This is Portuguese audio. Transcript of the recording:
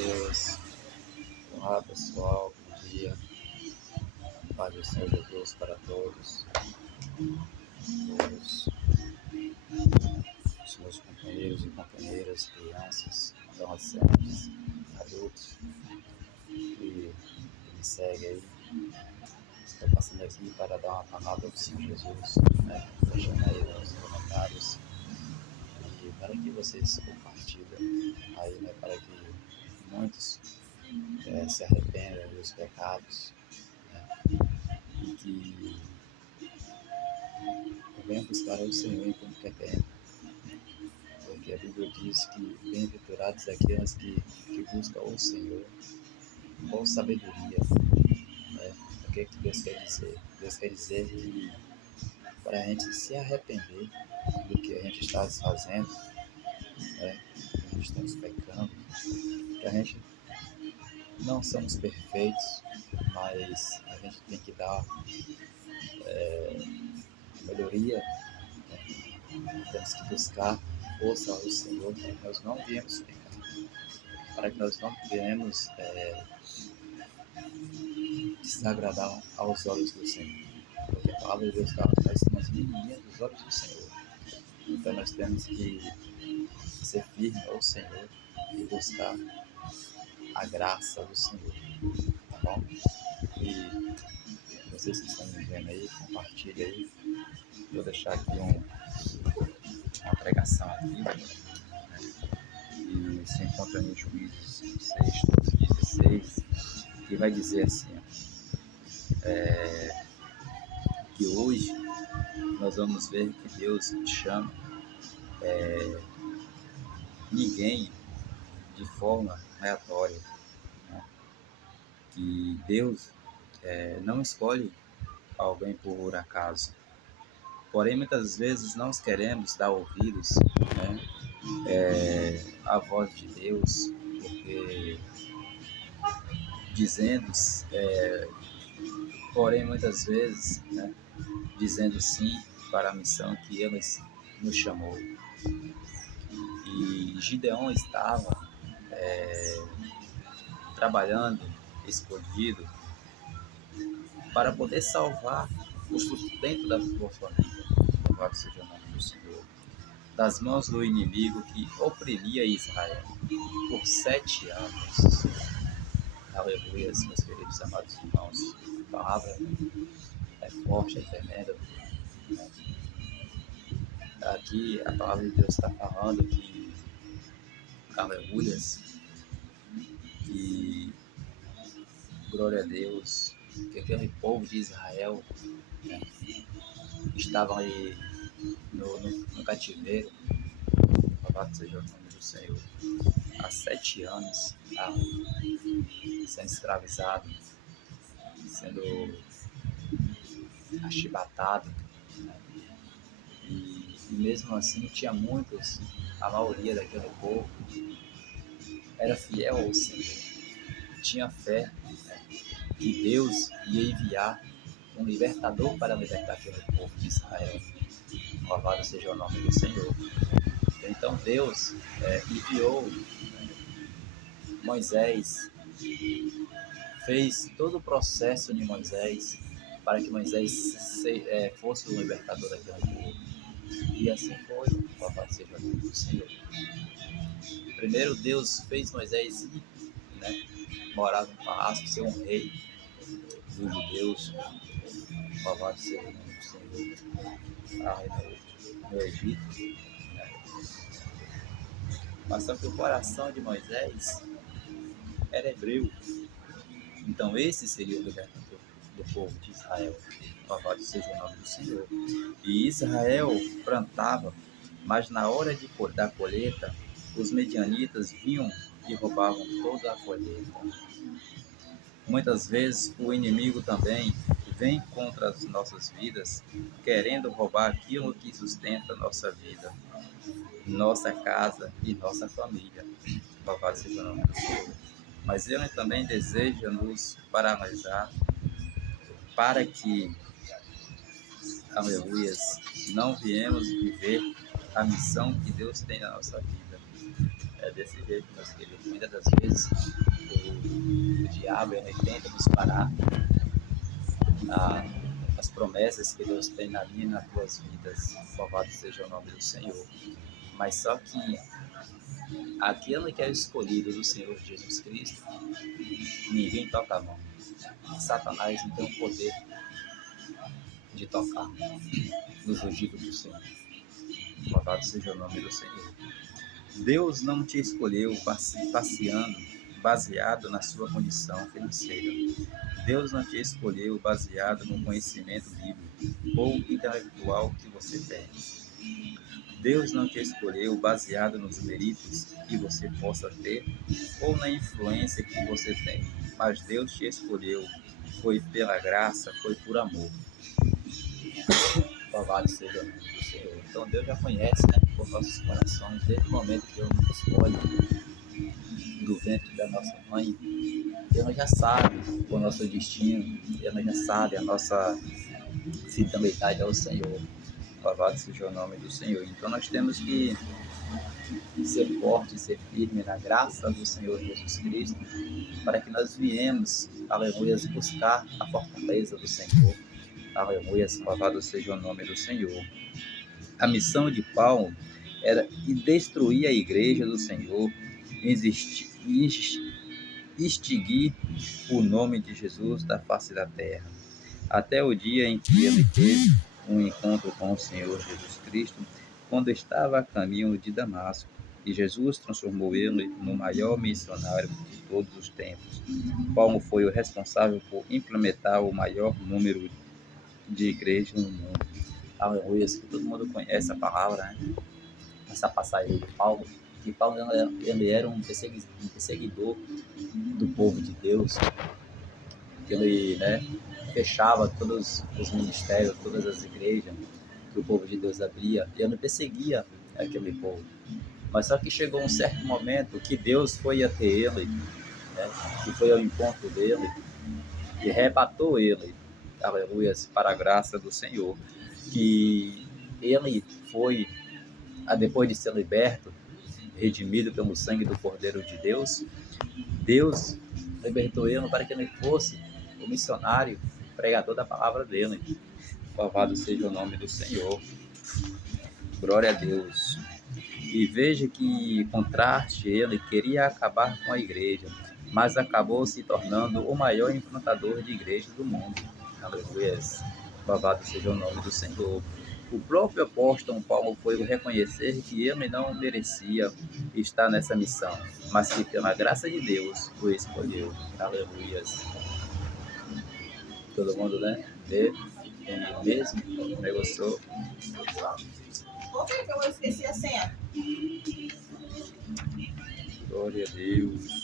Deus. Olá pessoal, bom dia. Paz do Senhor Jesus para todos. Os meus companheiros e companheiras, crianças, adolescentes, adultos que me seguem aí. Estou passando aqui para dar uma palavra ao Senhor Jesus, deixando aí nos comentários e para que vocês compartilhem aí, para que muitos se arrependam dos pecados, e que venham buscar o Senhor enquanto quer tempo, porque a Bíblia diz que bem-aventurados aqueles que buscam o Senhor com sabedoria. O que Deus quer dizer? Deus quer dizer que para a gente se arrepender do que a gente está fazendo, que a gente estamos pecando, que a gente não somos perfeitos, mas a gente tem que dar melhoria, temos que buscar força ao Senhor para que nós não venhamos pecar, para que nós não venhamos desagradar aos olhos do Senhor, porque a palavra de Deus fala que nós somos menininhas dos olhos do Senhor. Então nós temos que ser firmes ao Senhor e buscar a graça do Senhor, tá bom? E vocês que estão me vendo aí, compartilhem aí. Vou deixar aqui uma pregação aqui, e se encontra em Juízes 6:16, que vai dizer assim, que hoje nós vamos ver que Deus chama ninguém de forma aleatória, que Deus não escolhe alguém por acaso. Porém, muitas vezes nós queremos dar ouvidos à voz de Deus, porque porém muitas vezes dizendo sim para a missão que Ele nos chamou. E Gideão estava trabalhando escondido para poder salvar o sustento da sua família, louvado seja o nome do Senhor, das mãos do inimigo que oprimia Israel por 7 anos. Aleluia, meus queridos amados irmãos. A palavra é forte, é tremenda. Aqui a palavra de Deus está falando que, aleluias, que glória a Deus, que aquele povo de Israel estavam aí no cativeiro, louvado seja o nome do Senhor, há 7 anos, sendo escravizado, sendo achibatado, e mesmo assim tinha muitos, a maioria daquele povo era fiel ao Senhor, tinha fé que Deus ia enviar um libertador para libertar aquele povo de Israel. Louvado seja o nome do Senhor. Então Deus enviou Moisés, fez todo o processo de Moisés para que Moisés fosse o libertador daquele povo. E assim foi, louvado seja o nome do Senhor. Primeiro Deus fez Moisés ir, morar no palácio, ser um rei dos judeus, louvado seja o nome do Senhor, no Egito. Mas só que o coração de Moisés era hebreu. Então esse seria o libertador do povo de Israel. Louvado seja o nome do Senhor. E Israel plantava, mas na hora da colheita, os medianitas vinham e roubavam toda a colheita. Muitas vezes o inimigo também vem contra as nossas vidas, querendo roubar aquilo que sustenta a nossa vida, nossa casa e nossa família. Louvado seja o nome do Senhor. Mas Ele também deseja nos paralisar para que, aleluias, não viemos viver a missão que Deus tem na nossa vida. É desse jeito, meus queridos. Muitas das vezes o diabo ele tenta disparar a, as promessas que Deus tem na minha e nas tuas vidas. Louvado seja o nome do Senhor. Mas só que aquele que é escolhido do Senhor Jesus Cristo, ninguém toca a mão. Satanás não tem o poder de tocar nos ungidos do Senhor. Louvado seja o nome do Senhor. Deus não te escolheu passeando, baseado na sua condição financeira. Deus não te escolheu baseado no conhecimento bíblico ou intelectual que você tem. Deus não te escolheu baseado nos méritos que você possa ter ou na influência que você tem. Mas Deus te escolheu, foi pela graça, foi por amor. Louvado seja o nome do Senhor. Então Deus já conhece, né, por nossos corações, desde o momento que Deus nos escolhe do ventre da nossa mãe. Deus já sabe o nosso destino, Deus já sabe a nossa fidelidade ao Senhor. Louvado seja o nome do Senhor. Então nós temos que ser forte, ser firme na graça do Senhor Jesus Cristo, para que nós viemos, aleluia, buscar a fortaleza do Senhor. Aleluia, louvado seja o nome do Senhor. A missão de Paulo era destruir a igreja do Senhor, extinguir o nome de Jesus da face da terra, até o dia em que ele teve um encontro com o Senhor Jesus Cristo, quando estava a caminho de Damasco, e Jesus transformou ele no maior missionário de todos os tempos. Paulo foi o responsável por implementar o maior número de igrejas no mundo. Aleluia, que todo mundo conhece a palavra, né? Essa passagem de Paulo, que Paulo ele era um perseguidor do povo de Deus, que ele, né, fechava todos os ministérios, todas as igrejas que o povo de Deus abria, e ele perseguia aquele povo. Mas só que chegou um certo momento que Deus foi até ele, né, que foi ao encontro dele e arrebatou ele, aleluia, para a graça do Senhor, que ele foi, depois de ser liberto, redimido pelo sangue do Cordeiro de Deus, Deus libertou ele para que ele fosse o missionário, pregador da palavra dele. Louvado seja o nome do Senhor. Glória a Deus. E veja que, contraste, ele queria acabar com a igreja, mas acabou se tornando o maior implantador de igrejas do mundo. Aleluia. Louvado seja o nome do Senhor. O próprio apóstolo Paulo foi reconhecer que ele não merecia estar nessa missão, mas que pela graça de Deus o escolheu. Aleluia. Todo mundo, né? Vê o mesmo, como eu sou. Por que eu esqueci a senha? Glória a Deus.